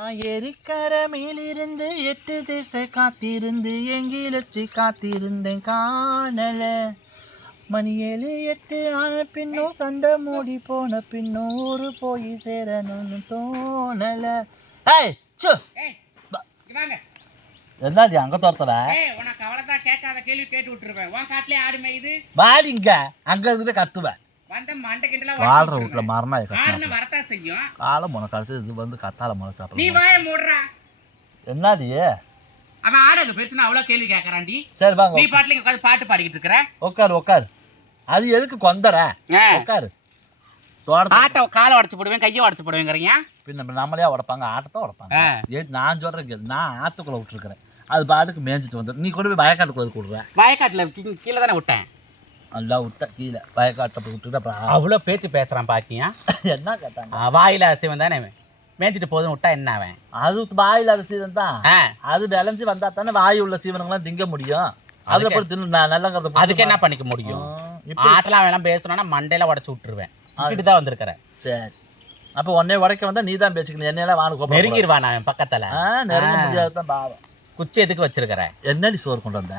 நான் எரிக்கர மேலிருந்து 8 திசை காத்திருந்து எங்கிலச்சு காத்திருந்தேன் காணல. மணி 7 8 ஆன பின்னும் சண்டை மூடி போன பின்னும் ஊரு போய் சேரணும்னு தோணல. ஏய் சு என்னடி அங்க தோர்த்தல? உனக்கு அவ்வளவுதான் கேட்காத கேள்வி கேட்டு விட்டுருவேன். உன் காட்டிலே ஆடு மேயுது வாடிங்க அங்க இருந்து கத்துவேன். வந்த மண்டை கிண்டல வாழ்ற வீட்டுல மரணம் ஆடுன வரதா செய்யும். காலம் முனை கடைசி இது வந்து கத்தால முனை நீ சாப்பிட. வாய மூடுறா. என்னடி அவன் ஆடுது பெருசுனா அவ்வளவு கேள்வி கேட்கறான்டி. சரி வாங்க நீ பாட்டுல உட்காந்து பாட்டு பாடிக்கிட்டு இருக்கற. உட்காரு உட்காரு. அது எதுக்கு கொந்தற? உட்காரு. ஆட்டோ காலை உடைச்சு போடுவேன் கையை உடைச்சு போடுவேங்கறீங்க. பின்ன நம்மளே உடைப்பாங்க ஆட்டத்தை உடைப்பாங்க. நான் சொல்றேன் கேளு. நான் ஆத்துக்குள்ள விட்டுருக்கிறேன். அது பாட்டுக்கு மேய்ஞ்சிட்டு வந்து நீ கொண்டு போய் வயக்காட்டுக்குள்ள கொடுக்குறேன். வயக்காட்டுல கீழே தானே விட்டேன். நல்லா விட்ட கீழே வயக்காட்டை விட்டுட்டு அப்புறம் அவ்வளோ பேச்சு பேசுறான் பாக்கியா. என்ன கேட்டாங்க? வாயில அசைவம் தானே மேய்ச்சிட்டு போதும் விட்டா என்ன அவன்? அது வாயில் அது சீவன் தான். அது விளைஞ்சு வந்தா தானே வாயு உள்ள சீவனங்களாம் திங்க முடியும். அதுல போய் தின்னு நல்லா அதுக்கு என்ன பண்ணிக்க முடியும்? ஆட்டெல்லாம் அவன் பேசணும்னா மண்டையில உடச்சு விட்டுருவேன். இப்படிதான் வந்திருக்கிறேன். சரி அப்போ உடனே உடைக்க வந்தா நீ தான் பேசிக்கணும். என்னெல்லாம் வாங்க நெருங்கிடுவான் அவன் பக்கத்துல. நெருங்க முடியாதுதான் பாவம். குச்சி எதுக்கு வச்சிருக்கிற? என்னடி சோறு கொண்டு வந்த?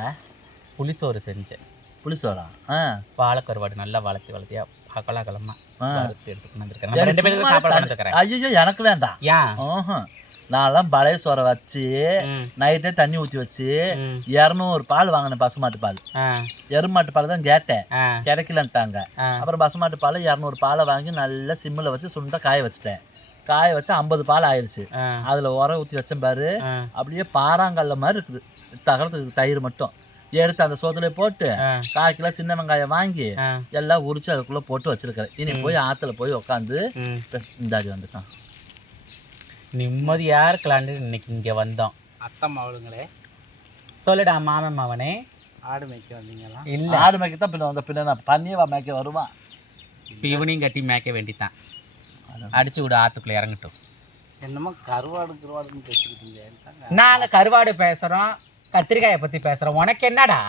புளிசோறு செஞ்சேன். புளிசோறா? வாழைக்கருவாடு நல்லா வளர்த்தியா பகலாகலமா எடுத்துட்டு வந்திருக்கேன். 2 பேருக்கு சாப்பாடு வந்துருக்கிறேன். ஐயோ எனக்கு வேண்டாம். ஏன்? நான்லாம் பழைய சோறை வச்சு நைட்டே தண்ணி ஊற்றி வச்சு 200 பால் வாங்கினேன். பசுமாட்டு பால். எருமாட்டு பால் தான் கேட்டேன். கிடைக்கலன்ட்டாங்க. அப்புறம் பசுமாட்டு பால் 200 பாலை வாங்கி நல்லா சிம்மில் வச்சு சுண்டை காய வச்சுட்டேன். காய வச்சு 50 பால் ஆயிடுச்சு. அதில் உரம் ஊற்றி வச்சேன் பாரு. அப்படியே பாறாங்கல்ல மாதிரி இருக்குது. தகரத்துக்கு தயிர் மட்டும் எடுத்து அந்த சோத்துல போட்டு 1/4 கிலோ சின்ன வெங்காயம் வாங்கி எல்லாம் உரிச்சு அதுக்குள்ள போட்டு வச்சிருக்கிறேன். இனி போய் ஆத்துல போய் உட்காந்து இந்தாடி வந்துட்டான். நிம்மதியா இருக்கலான்னு இன்னைக்கு இங்க வந்தோம். அத்தை மாவளுங்களே சொல்லுடா மாமன் மாவனே. ஆடு மேய்க்க வந்தீங்களா? இல்ல ஆடு மேய்க்க தான் பின்ன வந்த பின்ன நான் பண்ணியவா மேய்க்க வருவான். இவனையும் கட்டி மேய்க்க வேண்டித்தான். அடிச்சு விடு ஆத்துக்குள்ள இறங்கட்டும். என்னமோ கருவாடுன்னு பேசிக்கிட்டீங்க. நாங்க கருவாடு பேசுறோம் கத்திரிக்காயை பத்தி பேசுறோம். உனக்கு என்னடா?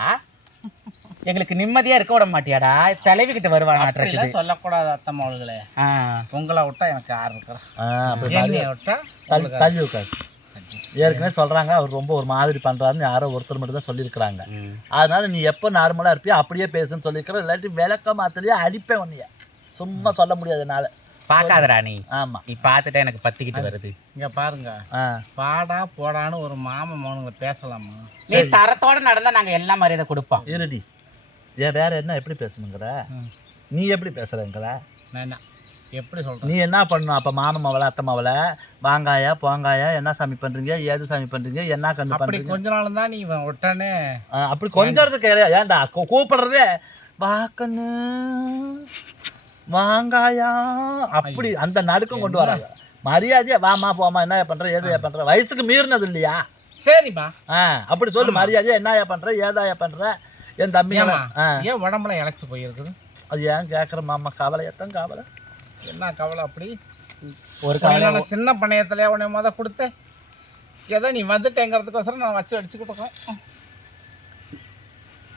எங்களுக்கு நிம்மதியா இருக்க விட மாட்டியாடா? தலைவி கிட்ட வருவாங்க. சொல்லக்கூடாது அத்தை மாவளுங்களே. உங்களை விட்டா எனக்கு யார் இருக்கிறா? தள்ளி உட்காரு. ஏற்கனவே சொல்றாங்க அவர் ரொம்ப ஒரு மாதிரி பண்றாருன்னு யாரோ ஒருத்தர் மட்டும் தான் சொல்லியிருக்கிறாங்க. அதனால நீ எப்போ நார்மலா இருப்பியோ அப்படியே பேசுன்னு சொல்லியிருக்கிற. இல்லாட்டி விளக்க மாத்திரையே அடிப்பேன் உன்னைய. சும்மா சொல்ல முடியாதனால பாக்காதடா நீ. ஆமா நீ பாத்துட்டா எனக்கு பத்திக்கிட்டு வருது. இங்க பாருங்க பாடா போடான்னு ஒரு மாமன் மௌனங்களை பேசலாமா? நீ தரத்தோட நடந்தா நாங்க எல்லா மரியாதை கொடுப்போம். இருடி ஏன் வேற என்ன எப்படி பேசணுங்கிற? நீ எப்படி பேசுறங்கிற? எப்படி சொல்ற? நீ என்ன பண்ணணும்? அப்ப மாமன் மவளை அத்தை மவளை வாங்காயா போங்காயா என்ன சாமி பண்றீங்க ஏது சாமி பண்றீங்க என்ன கண்ணு பண்றீங்க? கொஞ்ச நாள் தான் நீ விட்டானே. அப்படி கொஞ்சத்துக்கு ஏன்டா கூப்பிடுறதே வாக்கண்ணு வாங்காயா அப்படி அந்த நடுக்கம் கொண்டு வராங்க. மரியாதையா வாமா போமா என்ன பண்ற ஏதையா பண்ற வயசுக்கு மீறினது இல்லையா? சரிம்மா அப்படி சொல்லு. மரியாதையா என்னயா பண்ற ஏதாயா பண்ற என் தம்பி ஏன் உடம்புல இழைச்சி போயிருக்குது? அது ஏன் கேட்குற மாமா? கவலையத்தான் கவலை. என்ன கவலை? அப்படி ஒரு கவலை சின்ன பணையத்துல உன்னை கொடுத்த ஏதோ நீ வந்துட்டேங்கிறதுக்கோசரம் நான் வச்சு அடிச்சுக்கிட்டோம்.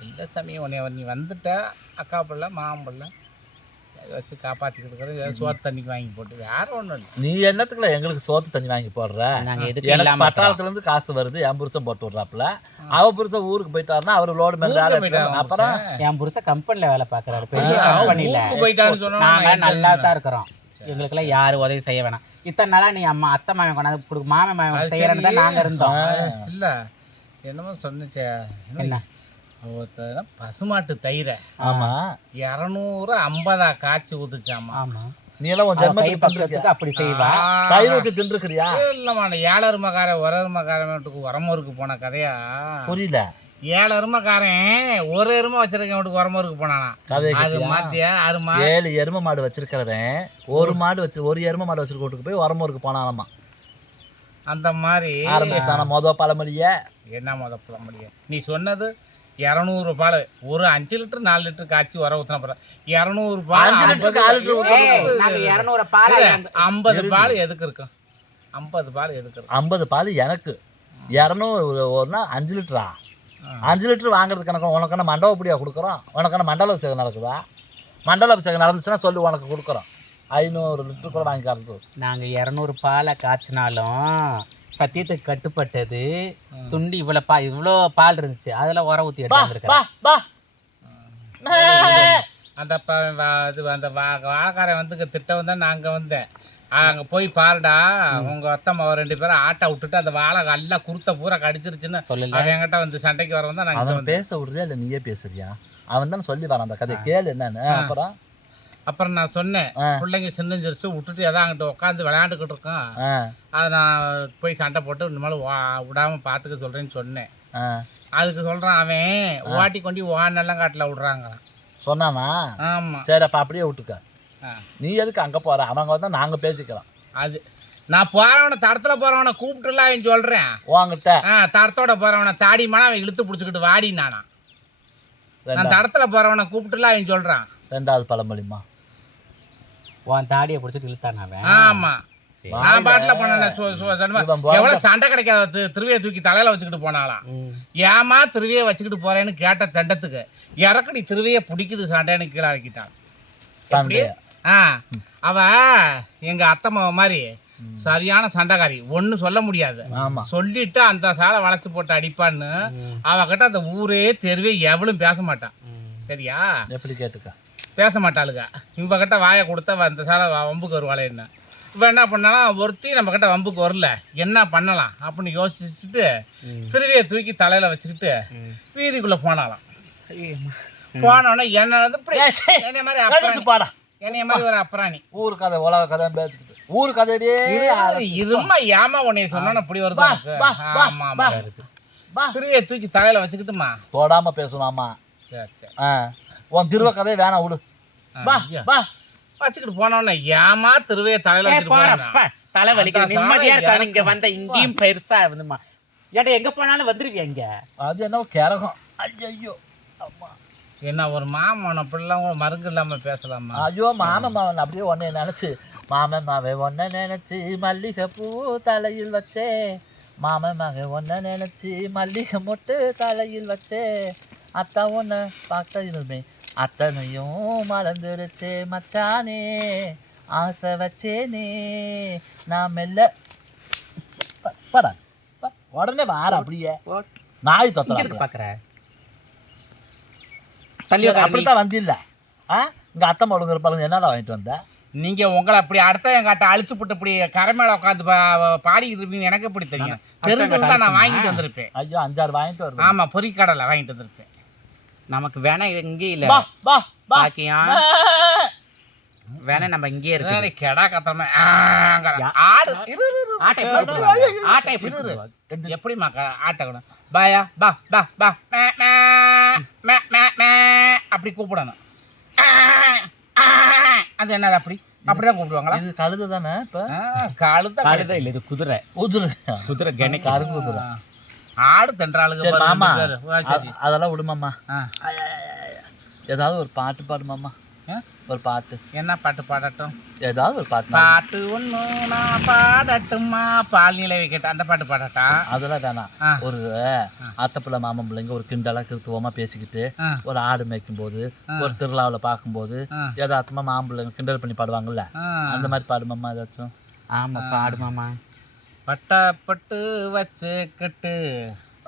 இல்லை சாமி உன்னை நீ வந்துட்ட அக்கா பிள்ளை மாமன் பிள்ளை வச்சு காப்பாற்றிக்கிட்டு சோத்து தண்ணிக்கு வாங்கி போட்டு வேற ஒன்றும் இல்லை. நீ என்னத்துக்குல எங்களுக்கு சோத்து தண்ணி வாங்கி போடுற? பட்டாளத்துல இருந்து காசு வருது. என் புருஷன் போட்டு விடுறாப்புல. அவ புருஷன் ஊருக்கு போயிட்டாருன்னா அவர் லோடு மேல. அப்புறம் என் புருஷன் கம்பெனில வேலை பாக்குறாரு. பெரிய கம்பெனில போயிட்டான்னு சொன்னா நாங்க நல்லா தான் இருக்கிறோம். எங்களுக்கு எல்லாம் யாரும் உதவி செய்ய வேணாம். இத்தனை நாளா நீ அம்மா அத்தை மாமன் கொண்டாந்து கொடுக்க மாமன் மாமன் செய்யறன்னு தான் நாங்க இருந்தோம். இல்ல என்னமோ சொன்னிச்சே என்ன? பசுமாட்டு தயிரை 250 காய்ச்சி ஊத்துச்சாமா. ஆமா நீ எல்லாம் உன் ஜென்மத்துக்கு அப்படி செய்வா? தயிர் ஊத்தி தின்றுக்கிறியா? இல்லம்மா 7 அருமைக்காரன் ஒரு அருமைக்காரன் வீட்டுக்கு உரமூருக்கு போன கதையா? புரியல. 7 அருமைக்காரன் ஒரு எருமை வச்சிருக்கேன் வீட்டுக்கு உரமூருக்கு போனானா? அது மாத்தியா? 7 எருமை மாடு வச்சிருக்கிறவன் ஒரு எருமை மாடு வச்சிருக்க வீட்டுக்கு போய் உரமூருக்கு போனாலாமா? அந்த மாதிரி ஆரம்பிச்சான மொத பழமொழிய. என்ன மொத பழமொழிய? நீ சொன்னது 200 பால் ஒரு 5 லிட்டர் 4 லிட்டர் காய்ச்சி உர ஊத்தின போற 200 பால் 200 பால் 50 பால் எதுக்கு இருக்கும்? 50 பால் எதுக்கு இருக்கும்? 50 பால் எனக்கு 200 5 லிட்டரா? 5 லிட்டர் வாங்குறது கணக்கு உனக்கான மண்டபப்படியா கொடுக்குறோம்? உனக்கான மண்டல அபிஷேகம் நடக்குதா? மண்டல அபிஷேகம் நடந்துச்சுன்னா சொல்லி உனக்கு கொடுக்குறோம். 500 லிட்டர் கூட வாங்கி கறந்து. நாங்க 200 பாலை காய்ச்சினாலும் சத்தியத்துக்கு கட்டுப்பட்டது. சுண்டி இவ்வளோ பால் இருந்துச்சு, அதில் உரம் ஊற்றி எடுத்து அந்த அந்த வாழைக்காரன் வந்து திட்டம் தான் நாங்கள் வந்தேன். அங்கே போய் பாருடா, உங்கள் அத்தம்மா 2 பேரும் ஆட்டை விட்டுட்டு அந்த வாழை எல்லாம் குருத்த பூரா கடிச்சிருச்சுன்னு சொல்லல. அவன் என்கிட்ட வந்து சண்டைக்கு வரவன் தான் நாங்கள் பேச விடுறியா இல்லை நீயே பேசுறியா? அவன் தானே சொல்லி வரான் அந்த கதையை கேளு என்னன்னு. அப்புறம் நான் சொன்னேன், பிள்ளைங்க சின்னஞ்சிருச்சு விட்டுட்டு எதாவது அங்கிட்ட உட்காந்து விளையாண்டுக்கிட்டு இருக்கோம், அதை நான் போய் சண்டை போட்டு இனிமேல் விடாமல் பார்த்துக்க சொல்கிறேன்னு சொன்னேன். அதுக்கு சொல்கிறான் அவன் ஓட்டி கொண்டு நெல்லங்காட்டில் விடுறாங்க சொன்னானா? ஆமாம். சரி அப்போ அப்படியே விட்டுக்க. நீ எதுக்கு அங்கே போகிற? அவங்க வந்தால் நாங்கள் பேசிக்கிறோம். அது நான் போகிறவனை தடத்தில் போகிறவனை கூப்பிட்டுலாம் அவன் சொல்கிறேன் வாங்கிட்ட. தடத்தோட போகிறவனை தாடிமானா அவன் இழுத்து பிடிச்சிக்கிட்டு வாடினானா. நான் தடத்தில் போகிறவனை கூப்பிட்டுலாம் அவன் சொல்கிறான். 2வது பழமொழிமா, உன் தாடியை பிடிச்சிட்டு இழுத்தானாவே. ஆமாம், நான் பாட்டில் போனேன். எவ்வளோ சண்டை கிடைக்காத திருவியை தூக்கி தலையில் வச்சுக்கிட்டு போனாலாம். ஏமா திருவியை வச்சுக்கிட்டு போறேன்னு கேட்ட தண்டத்துக்கு இறக்கடி திருவியை பிடிக்குது சண்டைன்னு கீழே இறக்கிட்டான். அவ எங்க அத்தம்மா மாதிரி சரியான சண்டைக்காரி, ஒண்ணு சொல்ல முடியாது. சொல்லிட்டு அந்த சாலை வளைச்சு போட்டு அடிப்பான்னு அவகிட்ட அந்த ஊரே தெருவே எவளும் பேச மாட்டான். சரியா? எப்படி கேட்டுக்க பேச மாட்டாளுங்க. இவ கிட்ட வாயை கொடுத்தா அந்த சாலை வம்புக்கு வருவாளே. என்ன இவ என்ன பண்ணாலும் ஒருத்தி நம்ம கிட்ட வம்புக்கு வரல, என்ன பண்ணலாம் அப்படின்னு யோசிச்சுட்டு திருவியை தூக்கி தலையில வச்சுக்கிட்டு வீதிக்குள்ள போனாலாம். போனோடனே என்னைய மாதிரி ஒரு அப்புறாணி ஊர் கதை உலக கதை பேசிக்கிட்டு ஊர் கதையே இருமா ஏமா உன்னைய சொன்னா இப்படி வருது. திருவியை தூக்கி தலையில வச்சுக்கிட்டுமா போடாம பேசணும்மா. உன் திருவ கதையை வேணாம் விடு. வச்சுக்கிட்டு போனோன்னே ஏமா திருவையை தலையில வச்சுட்டு தலை வலிக்க நிம்மதியா இருக்காது. இங்க வந்த இங்கேயும் பெருசா இருந்துமா. ஏன்டா எங்க போனாலும் வந்துருவியா இங்க? அது என்ன கிரகம். ஐயோ அம்மா, என்ன ஒரு மாமன் பிள்ளைங்க மருந்து இல்லாம பேசலாமா? ஐயோ மாமன் மாவன் அப்படியே ஒன்ன நினைச்சு, மாமன் மாவே ஒன்ன நினைச்சு மல்லிகை பூ தலையில் வச்சே, மாமன் மாவே ஒன்ன நினைச்சு மல்லிகை மொட்டு தலையில் வச்சே, அத்தா ஒன்ன பார்த்த இருமே அத்தனையும் மறந்துருச்சு மச்சானே, ஆசை வச்சேனே நான் மெல்ல படா உடனே வார அப்படியே நாய் தொத்த பாக்குற அப்படித்தான் வந்தில்ல. இங்க அத்தம்மா ஒழுங்கு இருப்பாங்க. என்னடா வாங்கிட்டு வந்த நீங்க? உங்களை அப்படி அடுத்த என் காட்ட அழிச்சு போட்டு இப்படி கரை மேல உட்காந்து பாடிக்கிட்டு இருப்பீங்க. எனக்கு எப்படி தெரியும்? தெரிஞ்சுதான் நான் வாங்கிட்டு வந்திருப்பேன். ஐயோ 5-6 வாங்கிட்டு வருவேன். ஆமா, பொறிக்கடலை வாங்கிட்டு வந்திருப்பேன். நமக்கு வேணா இங்கே இல்ல வேணா நம்ம இங்கே இருக்கு. கெடா கத்தமா எப்படிமா ஆட்டக்கணும்? பாயா பா பா பா அப்படி கூப்பிடணும். அது என்னது அப்படி அப்படிதான் கூப்பிடுவாங்களா? இது கழுதை தானே? இப்ப கழுதை இல்ல, இது குதிரை. குதிரை கணக்கு அருக்கு குதிரை. ஆடு தென்றாளுங்க மாமா. அதெல்லாம் விடுமாம்மா. ஏதாவது ஒரு பாட்டு பாடுமாம்மா. ஒரு பாட்டு. என்ன பாட்டு பாடட்டும்? ஏதாவது ஒரு பாட்டு. பாட்டு ஒண்ணு நான் பாடட்டுமா? பால் நிலவை கேட்ட அந்த பாட்டு பாடட்டா? அதெல்லாம் வேணாம். ஒரு அத்தை பிள்ளை மாமன் பிள்ளைங்க ஒரு கிண்டலா கிருத்துவமா பேசிக்கிட்டு ஒரு ஆடு மேய்க்கும் போது ஒரு திருவிழாவில் பார்க்கும்போது ஏதாச்சுமா மாமன் பிள்ளைங்க கிண்டல் பண்ணி பாடுவாங்கல்ல, அந்த மாதிரி பாடுமாம்மா ஏதாச்சும். ஆமா பாடுமாமா. பட்டு வச்சுக்கிட்டு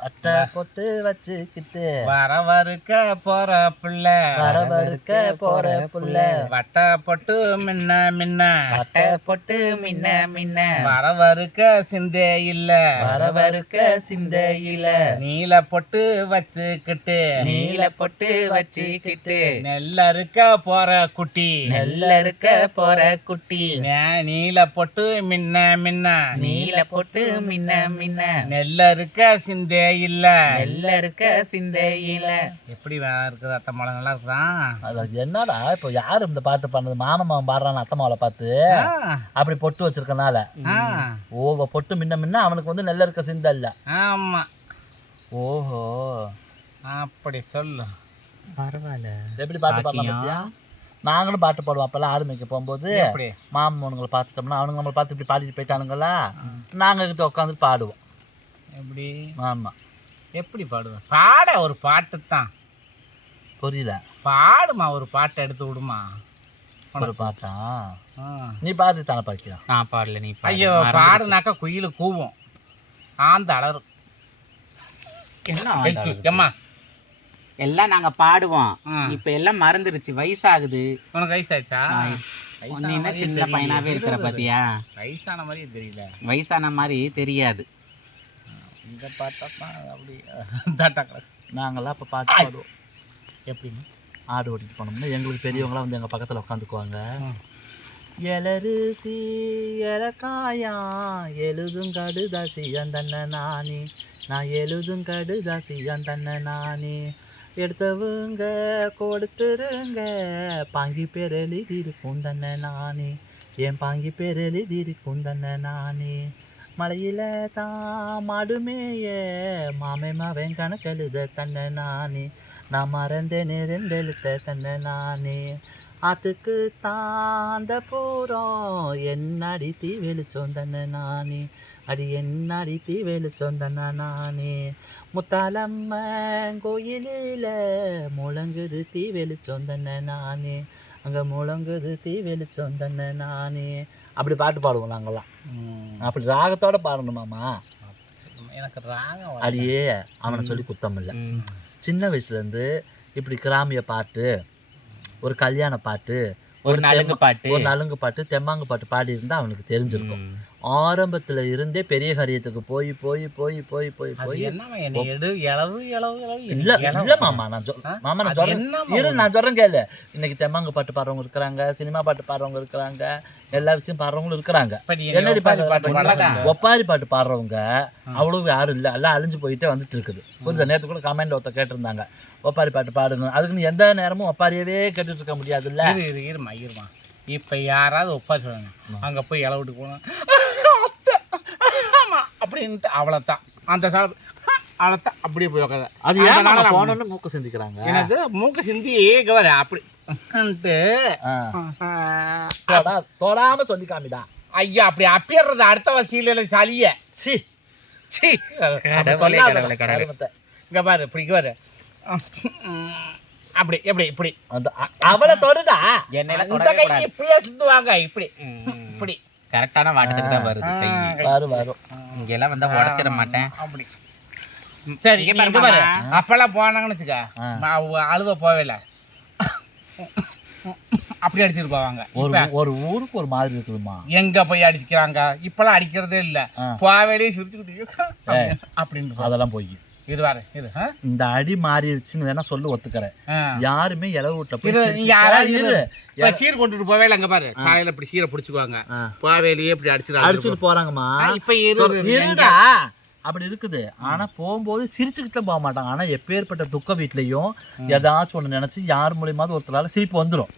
அட்டை பொட்டு வச்சுக்கிட்டு வரவருக்க போற பிள்ளை வரவருக்க போற புள்ள வட்ட பொட்டு மின்ன மின்ன வட்ட பொட்டு மின்ன மின்ன வரவருக்க சிந்தே இல்ல வரவருக்க சிந்தே இல்ல நீல பொட்டு வச்சுக்கிட்டு நீல பொட்டு வச்சுக்கிட்டு நெல்லறுக்க போற குட்டி நெல்லறுக்க போற குட்டி நீல பொட்டு மின்ன மின்ன நீல பொட்டு மின்ன மின்ன நெல்லறுக்க சிந்தே இல்ல நெல்லறுக்க சிந்தே இல்ல. எப்படி இருக்குது அத்தை மாலை நல்லா இருக்குதான். அது என்னடா இப்போ யாரு இந்த பாட்டு பண்ணது? மாமன் பாடுறான் அத்தை மாலை பார்த்து அப்படி பொட்டு வச்சிருக்கனால. ஓ பொட்டு முன்ன முன்ன அவனுக்கு வந்து நெல்ல இருக்க சிந்த இல்ல. ஆமா. ஓஹோ அப்படி சொல்லு. பரவாயில்ல. எப்படி பாட்டு பாடலாம் பத்தியா? நாங்களும் பாட்டு பாடுவோம். அப்பெல்லாம் ஆடு மேய்க்க போகும்போது மாமன்களை பார்த்துட்டோம்னா அவனுங்க நம்மளை பார்த்து இப்படி பாடிட்டு போயிட்டானுங்களா, நாங்கள் கிட்ட உட்காந்துட்டு பாடுவோம். எப்படி? ஆமா. எப்படி பாடுவேன்? பாட ஒரு பாட்டு தான். புரியல. பாடுமா, ஒரு பாட்டை எடுத்து விடுமா. ஒரு பாட்டா நீ பாடு தானே பாக்கியா? நான் பாடல, நீ ஐயோ பாடுனாக்கா குயிலு கூவும், ஆந்த அலறும். என்ன ஏம்மா எல்லாம் நாங்க பாடுவோம், இப்ப எல்லாம் மறந்துருச்சு, வயசாகுது. உனக்கு வயசாச்சா? நீ என்ன சின்ன பையனாவே இருக்கிற பாத்தியா? வயசான மாதிரியே தெரியல. வயசான மாதிரி தெரியாது. இந்த பாட்டா அப்படி தாட்டா நாங்களாம் இப்போ பாட்டு பாடுவோம். எப்படின்னு ஆடு ஓட்டிட்டு போனோம்னா எங்களுக்கு பெரியவங்களாம் வந்து எங்கள் பக்கத்தில் உட்காந்துக்குவாங்க. எலரிசி எலக்காயா எழுதுங்கடுதாசி அந்தண்ண நானி, நான் எழுதுங்கடுதாசி அந்தண்ண நானி, எடுத்தவங்க கொடுத்துருங்க பாங்கி பேர் எழுதியிருக்கும் தன்ன நானி, என் பாங்கி பேர் எழுதியிருக்கும் தன்ன நானி, மலையில தான் மாடுமேய மாமே மாவன் கணக்கெழுத தன்ன நானி, நான் மறந்தேனே ரெண்டெழுத்த தன்ன நானி, ஆத்துக்கு தாந்த பூரம் என்னடி தீ வெளிச்சோம் தன்ன நானி, அடி என்னடி தீ வெளிச்சோம் தன்ன நானி, முத்தாலம்ம கோயிலில் முழங்குது தீ வெளிச்சோம் தன்ன நானி, அங்கே முழங்குது தீ வெளிச்சோம் தன்ன நானி. அப்படி பாட்டு பாடுவோம் நாங்கள்லாம். அப்படி ராகத்தோட பாடணுமாம்மா. எனக்கு ராகம் அடியே அவனை சொல்லி குத்தம் இல்லை. சின்ன வயசுலேருந்து இப்படி கிராமிய பாட்டு, ஒரு கல்யாண பாட்டு, ஒரு நலுங்கு பாட்டு, ஒரு நலுங்கு பாட்டு, தெம்மாங்கு பாட்டு பாடி இருந்தால் அவனுக்கு தெரிஞ்சிருக்கும். ஆரம்பத்தில் இருந்தே பெரிய காரியத்துக்கு போய் போய் போய் போய் போய் போய் இல்லை மாமா, நான் சொல்றேன் நான் சொல்றேன் கேளு. இன்னைக்கு தெம்மாங்கு பாட்டு பாடுறவங்க இருக்கிறாங்க, சினிமா பாட்டு பாடுறவங்க இருக்கிறாங்க, எல்லா விஷயம் பாடுறவங்களும் இருக்கிறாங்க. என்னடி பாட்டு ஒப்பாரி பாட்டு பாடுறவங்க அவ்வளவு யாரும் இல்லை, எல்லாம் அழிஞ்சு போயிட்டே வந்துட்டு இருக்குது. புரியுது? நேற்று கூட கமெண்ட் ஒருத்தர் கேட்டிருந்தாங்க ஒப்பாரி பாட்டு பாடுங்க. அதுக்கு நீ எந்த நேரமும் ஒப்பாரியவே கேட்டுட்டு இருக்க முடியாது இல்லை. இருமா இப்போ யாராவது ஒப்பாரி சொல்லுங்க, அங்கே போய் இளவிட்டு போனோம் அப்படின்ட்டு அவ்வளோதான். அந்த சால் அவ்வளோதான், அப்படியே போய் உட்காத. அது ஏன் போனோன்னு மூக்க சிந்திக்கிறாங்க? எனக்கு மூக்க சிந்தி கவர அப்படின்ட்டு தொடாம சொல்லி காமிடா. ஐயா அப்படி அப்பிடுறது அடுத்த வசீல சளிய சி சி இங்க பாரு இப்படி பாரு அப்படி எப்படி இப்படி அவளை தொடுதா இப்படியே சுத்துவாங்க இப்படி இப்படி கரெக்டான வாட்டத்துக்கு தான் வருது. வரும் இங்கெல்லாம் வந்தா உடச்சிட மாட்டேன். அப்படி சரி பாரு. அப்பெல்லாம் போனாங்கன்னு வச்சுக்க, அழுத போவேல அப்படி அடிச்சுட்டு போவாங்க. ஒரு ஊருக்கு ஒரு மாதிரி இருக்குதுமா. எங்க போய் அடிக்கிறாங்க இப்பெல்லாம் அடிக்கிறதே இல்ல, போவேலையே சிரிச்சுக்கிட்டு அப்படின்னு அதெல்லாம் போய் இருவாரு. இந்த அடி மாறிடுச்சுன்னு வேணா சொல்லு, ஒத்துக்கிறேன். யாருமே இளவு வீட்டுல போய் சீர் கொண்டுட்டு போவேல. அங்க பாரு காலையில இப்படி சீரை பிடிச்சுக்குவாங்க, போவேலையே இப்படி அடிச்சுட்டு போறாங்கம்மா. இப்ப இருடா அப்படி இருக்குது. ஆனா போகும்போது சிரிச்சுக்கிட்டு போக மாட்டாங்க. ஆனா எப்பேற்பட்ட துக்க வீட்லயும் ஏதாச்சும் ஒண்ணு நினைச்சு யார் மூலியமாவது ஒருத்தரால சிரிப்பு வந்துடும்.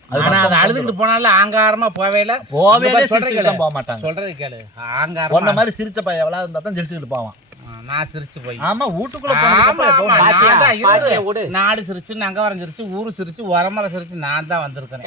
அழுதுகிட்டு போனாலும் ஆங்காரமா போக மாட்டாங்க. சொல்றது கேளு, ஆங்காரம் ஒன்ன மாதிரி சிரிச்ச பையன் எவ்வளவு இருந்தா தான் சிரிச்சுக்கிட்டு போவான். நான் சிரிச்சு போய் ஆமா வீட்டுக்குள்ள நாடு சிரிச்சு, நங்கவரம் சிரிச்சு, ஊரு சிரிச்சு, உரமரை சிரிச்சு நான் தான் வந்திருக்கேன்.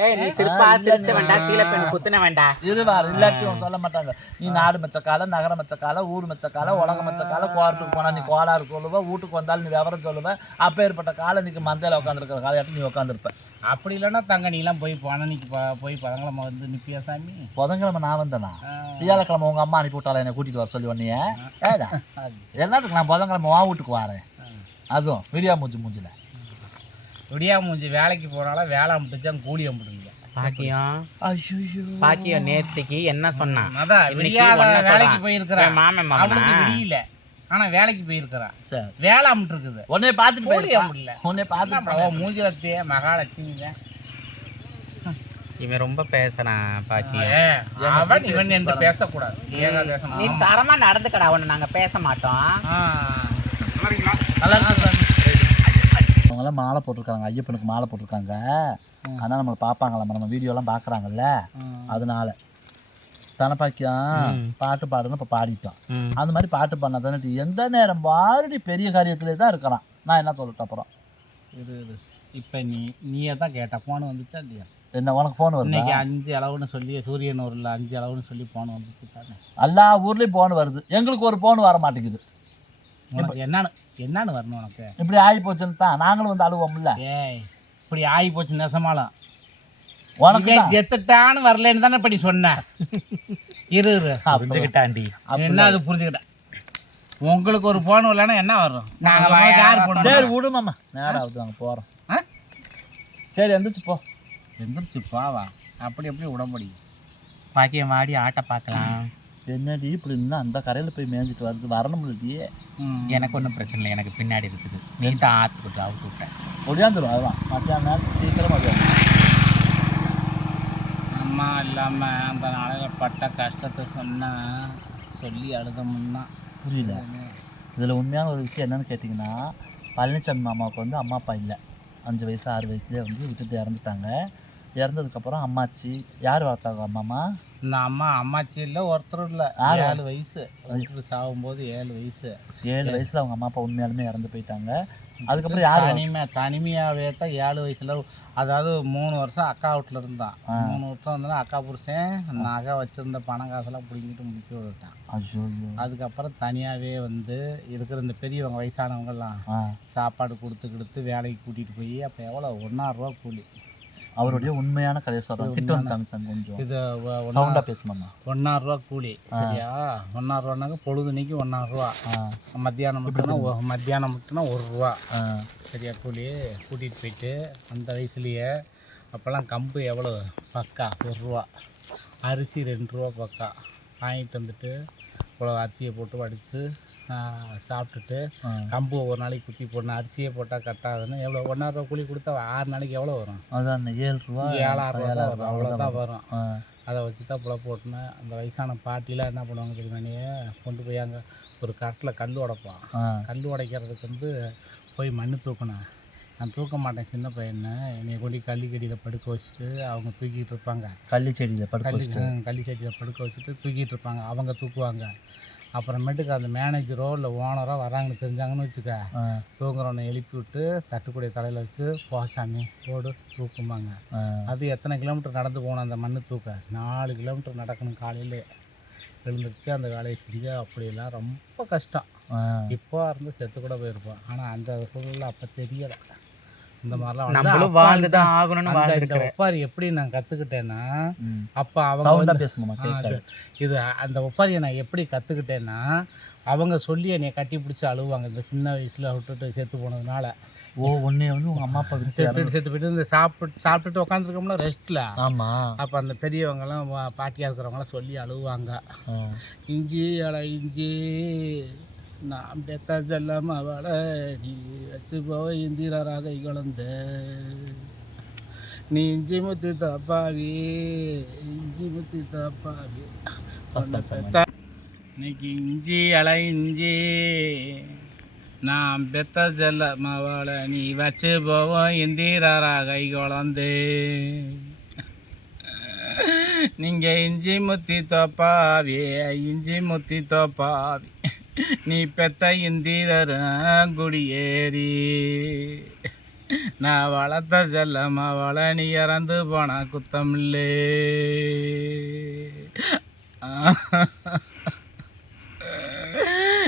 இல்லாட்டி சொல்ல மாட்டாங்க. நீ நாடு மெச்ச காலம், நகர மெச்ச காலம், ஊர் மெச்ச காலம், உலக மெச்ச காலம், கோரத்துக்கு போனா நீ கோளாறு சொல்லுவ, வீட்டுக்கு வந்தாலும் நீ விவரம் சொல்லுவ. அப்பேற்பட்ட காலம் நீக்கு மந்தையில உட்காந்துருக்கிற காலையாட்டி நீ உட்காந்துருப்ப. அப்படி இல்லைன்னா தங்க நீ எல்லாம் போய் போனா நீ போய் பதங்கிழமை வந்து நிப்பியா சாமி? புதன்கிழமை நான் வந்தேனா? வியாழக்கிழமை உங்க அம்மா அனுப்பி விட்டால என்னை கூட்டிட்டு வர சொல்லி ஒன்னிய எல்லாத்துக்கு நான் புதன்கிழமை வா வீட்டுக்கு வரேன். அதுவும் விடியா மூஞ்சில விடியா மூஞ்சி வேலைக்கு போனாலும் வேலை அம்பிட்டுச்சான் கூலி அம்பிட்டுங்க. பாக்கியம் நேற்றுக்கு என்ன சொன்னான்? வேலைக்கு போயிருக்கிறேன் மாமன் விடியல, ஆனா வேலைக்கு போயிருக்கிறான். வேலை அம்பிட்டு இருக்குது. உன்னை பார்த்துட்டு முடியல. உன்னை பார்த்து மூஞ்சிலத்தே மகாலட்சுமி இவன் ரொம்ப பேசுறான் பாக்கியம். அவன் இவன் என்று பேசக்கூடாது. நீ தரமா நடந்துக்கடா, அவனை நாங்க பேச மாட்டோம். அவங்களாம் மாலை போட்டிருக்காங்க, ஐயப்பனுக்கு மாலை போட்டிருக்காங்க. அதனால நம்மளை பார்ப்பாங்களாம், நம்ம வீடியோலாம் பார்க்குறாங்கல்ல, அதனால தனப்பாக்கியம் பாட்டு பாடுன்னு இப்போ பாடிட்டோம். அந்த மாதிரி பாட்டு பண்ண தானே எந்த நேரம் பாடி பெரிய காரியத்திலே தான் இருக்கிறான். நான் என்ன சொல்லிட்டேன் அப்புறம் இது இப்போ நீயே தான் கேட்ட ஃபோன் வந்துச்சா இல்லையா? என்ன உனக்கு ஃபோன் வருது? இன்னைக்கு 5 அளவுன்னு சொல்லி சூரியனூரில் 5 அளவுன்னு சொல்லி ஃபோன் வந்துச்சு தானே. எல்லா ஊர்லேயும் ஃபோன் வருது, எங்களுக்கு ஒரு ஃபோன் வர மாட்டேங்குது. உனக்கு என்னன்னு வரணும் உனக்கு? இப்படி ஆகி போச்சுன்னு தான் நாங்களும் வந்து அழுவோம்ல. இப்படி ஆகி போச்சு நெசமாலும் உனக்கு இவன் செத்துட்டான்னு வரலன்னு தானே இப்படி சொன்னேன். இரு புரிஞ்சுக்கிட்டாண்டி. என்ன அது புரிஞ்சுக்கிட்டேன். உங்களுக்கு ஒரு போன் இல்லைன்னா என்ன வரும்? நாங்கள் யார் போன? சரி விடு மாமா, நேரம் ஆகுது, நாங்கள் போகிறோம். சரி எந்திரிச்சு போ. எந்திரிச்சு போவா, அப்படி எப்படி விட முடியும்? பாக்கியம் வாடி ஆட்டை பார்க்கலாம். என்னடி இப்படி இருந்தால் அந்த கரையில் போய் மேய்ஞ்சிட்டு வரணும் இல்லையே. எனக்கு ஒன்றும் பிரச்சனை இல்லை, எனக்கு பின்னாடி இருக்குது. நீ தான் ஆற்றுக்கிட்டு அவுத்து விட்டேன். ஒடியாந்துடும். அதுதான் மத்தியான நேரத்துக்கு சீக்கிரம் மதியானம். அம்மா இல்லாமல் அந்த நாளையில் பட்ட கஷ்டத்தை சொன்னால் சொல்லி அழுதமுன்னா புரியல. இதில் உண்மையான ஒரு விஷயம் என்னென்னு கேட்டிங்கன்னா, பழனிசாமி மாமாவுக்கு வந்து அம்மா அப்பா இல்லை. 5 வயசு 6 வயசுலேயே வந்து விட்டுட்டு இறந்துட்டாங்க. இறந்ததுக்கப்புறம் அம்மாச்சி யார் வளர்த்தாங்க? அம்மாமா இந்த அம்மாச்சி இல்லை, ஒருத்தரும் இல்லை. 7 வயசு விட்டுட்டு சாகும்போது 7 வயசு. 7 வயசில் அவங்க அம்மா அப்பா உண்மையாலுமே இறந்து போயிட்டாங்க. அதுக்கப்புறம் யார் தனிமையாகவே தான் 7 வயசில், அதாவது 3 வருஷம் அக்கா வீட்டில் இருந்தான். 3 வருஷம் வந்தோன்னா அக்கா புருஷன் நகை வச்சுருந்த பணம் காசெல்லாம் பிடிங்கிட்டு முடிச்சு விட்டான். ஐயோ. அதுக்கப்புறம் தனியாகவே வந்து இருக்கிற இந்த பெரியவங்க வயசானவங்கெல்லாம் சாப்பாடு கொடுத்து வேலைக்கு கூட்டிகிட்டு போய் அப்போ எவ்வளோ 1,000 ரூபா கூலி. அவருடைய உண்மையான கதையை சொல்கிறாங்க. கிட்ட வந்து கொஞ்சம் இது சவுண்டாக பேசணுமா? 1,000 ரூபா கூலி. சரியா? 1,000 ரூபானாக்க பொழுதுனைக்கு 1,000 ரூபா. மத்தியானம் மட்டும்னா 1 ரூபா. சரியா? கூலி கூட்டிகிட்டு போயிட்டு அந்த வயசுலேயே அப்போல்லாம் கம்பு எவ்வளோ பக்கா 1 ரூபா, அரிசி 2 ரூபா பக்கா வாங்கிட்டு வந்துட்டு இவ்வளோ அரிசியை போட்டு வடித்து சாப்பிட்டுட்டு கம்பு ஒரு நாளைக்கு குத்தி போடணும். அரிசியே போட்டால் கட்டாதுன்னு எவ்வளோ 1,000 ரூபா கூலி கொடுத்தா 6 நாளைக்கு எவ்வளோ வரும்? அதான் 7 ரூபா 7,000 ரூபா தான் வரும். அவ்வளோதான் வரும். அதை வச்சு தான் புல போட்டுனேன். அந்த வயசான பாட்டிலாம் என்ன பண்ணுவாங்க தெரியுமா? நீ கொண்டு போய் அங்கே ஒரு கட்டில் கல் உடைப்பான். கல் உடைக்கிறதுக்கு வந்து போய் மண் தூக்கினேன். நான் தூக்க மாட்டேன், சின்ன பையனை. என்னை கொண்டு கள்ளிக்கடியில் படுக்க வச்சுட்டு அவங்க தூக்கிட்டு இருப்பாங்க. கள்ளி செடியில் படுக்க வச்சுட்டு தூக்கிட்டு இருப்பாங்க. அவங்க தூக்குவாங்க. அப்புறமேட்டுக்கு அந்த மேனேஜரோ இல்லை ஓனரோ வராங்கன்னு தெரிஞ்சாங்கன்னு வச்சுக்க, தூங்குறவனை எழுப்பி விட்டு தட்டுக்கூடிய தலையில் வச்சு போசாமி போடு தூக்குமாங்க. அது எத்தனை கிலோமீட்டர் நடந்து போகணும் அந்த மண் தூக்க? 4 கிலோமீட்டர் நடக்கணும். காலையில் எழுந்திரிச்சு அந்த வேலையை செஞ்சு அப்படியெல்லாம் ரொம்ப கஷ்டம். இப்போ இருந்து செத்து கூட போயிருப்போம். ஆனால் அந்த சூழலில் அப்போ தெரியலை. இந்த மாதிரிலாம் நம்மளும் வாழ்ந்து தான் ஆகணும்னு இந்த ஒப்பாரி எப்படி நான் கற்றுக்கிட்டேன்னா, அப்போ அவங்க இது அந்த ஒப்பாரியை நான் எப்படி கற்றுக்கிட்டேன்னா, அவங்க சொல்லி என்னை கட்டி பிடிச்சி அழுவாங்க. இந்த சின்ன வயசில் விட்டுட்டு செத்து போனதுனால. ஒன்னே வந்து உங்கள் அம்மா அப்பா செத்து போயிட்டு இந்த சாப்பிட்டுட்டு உட்காந்துருக்கோம்னா ரெஸ்ட்டில். ஆமாம். அப்போ அந்த பெரியவங்கெல்லாம் பாட்டியாக இருக்கிறவங்களாம் சொல்லி அழுவாங்க. இஞ்சி அலை இஞ்சி நான் பெத்த செல்லாம அவளை நீ வச்சு போய் இந்திரராக குழந்த நீ இஞ்சி முத்தி தப்பாவி இஞ்சி முத்தி தப்பாவி இன்னைக்கு இஞ்சி அலை இஞ்சி நான் பெத்த செல்லாம அவளை நீ வச்சு போவோம் இந்திரராக குழந்தை நீங்கள் இஞ்சி முத்தி தப்பாவி இஞ்சி முத்தி தப்பாவி நீ பெத்த இந்திரர் குடியேறி நான் வளர்த்த செல்லம் அவளை நீ இறந்து போனா குத்தமில்லே.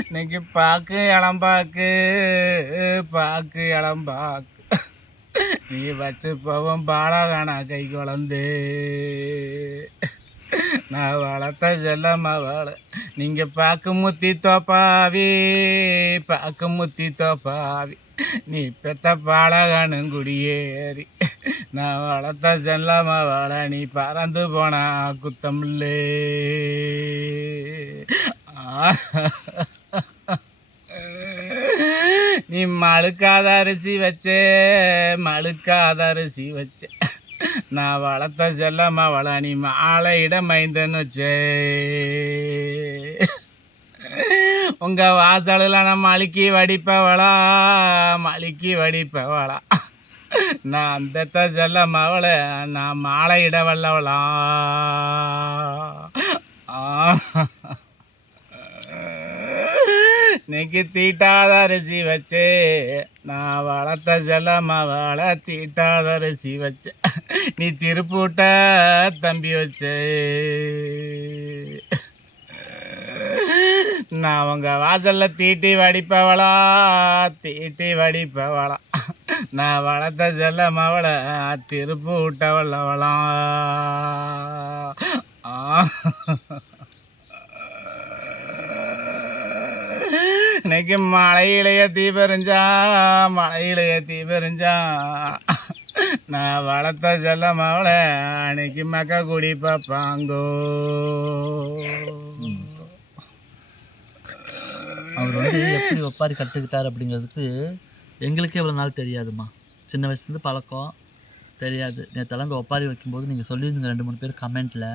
இன்னைக்கு பாக்கு இளம்பாக்கு நீ வச்சு போவோம் பாலகானா கை குழந்து நான் வளர்த்த செல்லம் அவளை நீங்கள் பாக்கு முத்தி தோப்பாவி நீ பெத்த பாலகானும் குடியேறி நான் வளர்த்த செல்லம் அவளை நீ பறந்து போனா குத்தமில்லே. நீ மழுக்காத அரிசி வச்சே நான் வளர்த்த செல்லம் அவளை நீ மாலையிட மைந்தன்னு வச்சே உங்கள் வாசலில் நான் மழுக்கி வடிப்பவளா நான் பெத்த செல்லம் அவளை நான் மாலையிட வல்லவளா. இன்னைக்கு தீட்டாத அரிசி வச்சு நான் வளர்த்த செல்லம் அவளை தீட்டாத அரிசி வச்சு நீ திருப்பூட்ட தம்பி வச்சு நான் உங்க வாசல்ல தீட்டி வடிப்பவளா தீட்டி வடிப்பவளா நான் வளர்த்த செல்ல மவளை திருப்பு விட்டவளவளா இன்னைக்கு மழையிலேயே தீ பெருஞ்சா நான் வளர்த்த செல்ல மவளை அன்னைக்கு மக்க குடி பாப்பாங்கோ. அவர் வந்து எப்படி ஒப்பாரி கற்றுக்கிட்டார் அப்படிங்கிறதுக்கு எங்களுக்கே இவ்வளோ நாள் தெரியாதுமா. சின்ன வயசுலேருந்து பழக்கம் தெரியாது. நேற்றெல்லாம் இந்த ஒப்பாரி வைக்கும்போது நீங்கள் சொல்லியிருந்தீங்க 2-3 பேர் கமெண்ட்டில்,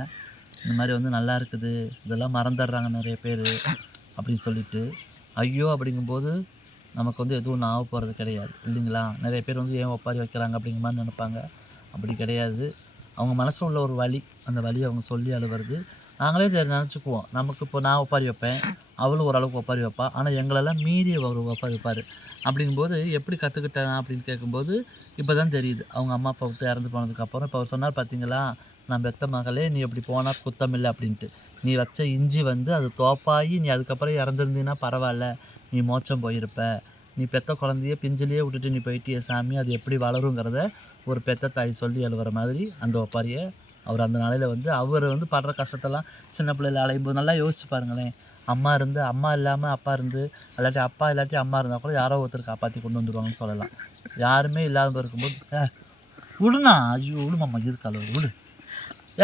இந்த மாதிரி வந்து நல்லா இருக்குது, இதெல்லாம் மறந்துடுறாங்க நிறைய பேர் அப்படின்னு சொல்லிட்டு. ஐயோ அப்படிங்கும்போது நமக்கு வந்து எதுவும் ஒன்று ஆக போகிறது கிடையாது இல்லைங்களா. நிறைய பேர் வந்து ஏன் ஒப்பாரி வைக்கிறாங்க அப்படிங்கிற மாதிரி நினைப்பாங்க. அப்படி கிடையாது. அவங்க மனசில் உள்ள ஒரு வலி, அந்த வலியை அவங்க சொல்லி அழுவுறது. நாங்களே நினச்சிக்குவோம், நமக்கு இப்போ நான் ஒப்பாரி வைப்பேன், அவளும் ஓரளவுக்கு ஒப்பாரி வைப்பாள், ஆனால் எங்களெல்லாம் மீறி அவர் ஒப்பாரி வைப்பார். அப்படிங்கும்போது எப்படி கற்றுக்கிட்டேன் அப்படின்னு கேட்கும்போது இப்போ தான் தெரியுது. அவங்க அம்மா அப்பா விட்டு இறந்து போனதுக்கப்புறம் இப்போ அவர் சொன்னார், பார்த்தீங்களா, நான் பெத்த மகளே நீ இப்படி போனால் குத்தமில்லை அப்படின்ட்டு. நீ வச்ச இஞ்சி வந்து அது தோப்பாகி நீ அதுக்கப்புறம் இறந்துருந்தீன்னா பரவாயில்ல, நீ மோட்சம் போயிருப்ப. நீ பெத்த குழந்தைய பிஞ்சிலேயே விட்டுட்டு நீ போயிட்டிய சாமி, அது எப்படி வளருங்கிறத ஒரு பெத்த தாய் சொல்லி அழுகிற மாதிரி அந்த ஒப்பாரியை அவர் அந்த நாளையில் வந்து அவர் வந்து படுற கஷ்டத்தெல்லாம் சின்ன பிள்ளைல அலையும்போது நல்லா யோசிச்சு பாருங்களேன். அம்மா இருந்து அம்மா இல்லாமல் அப்பா இருந்து, இல்லாட்டி அப்பா இல்லாட்டி அம்மா இருந்தால் கூட யாரோ ஒருத்தர் காப்பாற்றி கொண்டு வந்துடுவாங்கன்னு சொல்லலாம். யாருமே இல்லாமல் இருக்கும்போது விடுண்ணா, ஐயோ விடுமாம்மா இருக்காள் விடு,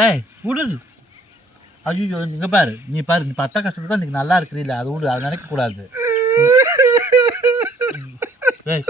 ஏய் விடு, ஐயோ இங்கே பாரு, நீ பட்ட கஷ்டத்துக்கு இன்றைக்கி நல்லா இருக்கிறீல்ல, அது விடு, அது நினைக்கக்கூடாது. ஏய்